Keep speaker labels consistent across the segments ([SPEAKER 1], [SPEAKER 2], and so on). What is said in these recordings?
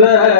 [SPEAKER 1] la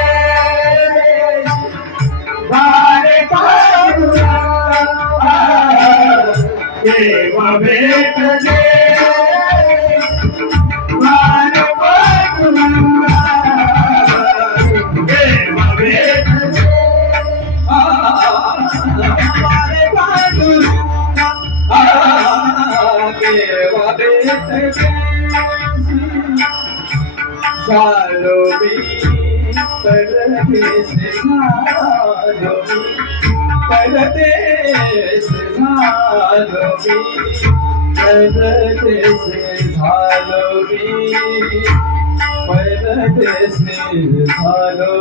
[SPEAKER 1] Follow me, follow me, follow me. देवा परदेश Salomi, परदेश Salomi, परदेश Salomi,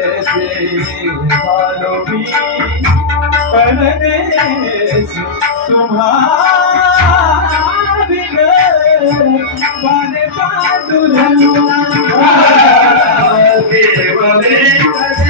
[SPEAKER 1] परदेश परदेश तुम्हारा केवले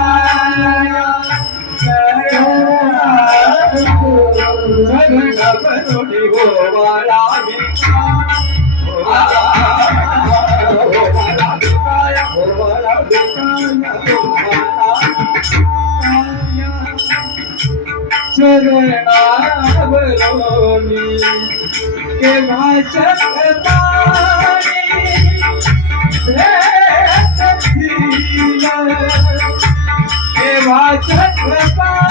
[SPEAKER 1] चरणावलोनी के भाचक पानी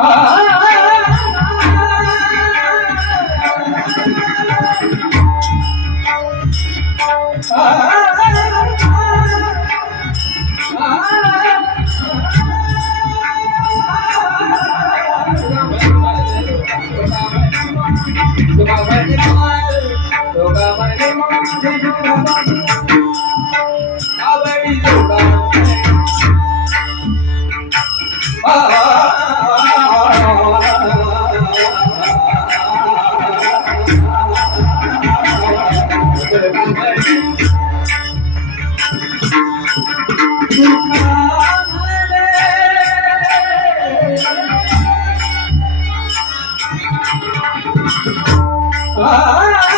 [SPEAKER 1] Ah 아!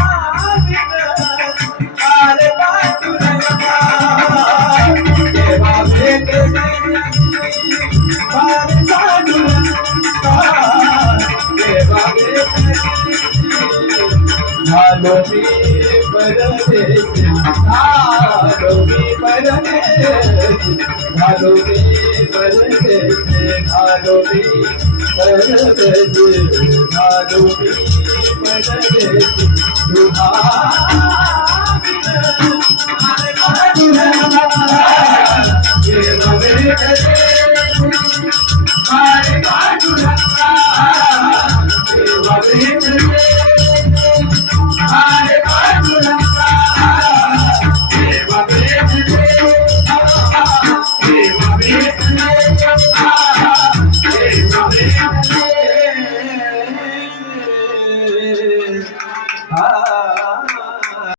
[SPEAKER 1] झालो मी परदेसी झालो मी परदेसी झालो मी परदेसी झालो मी परदेसी झालो मी परदेसी तुझा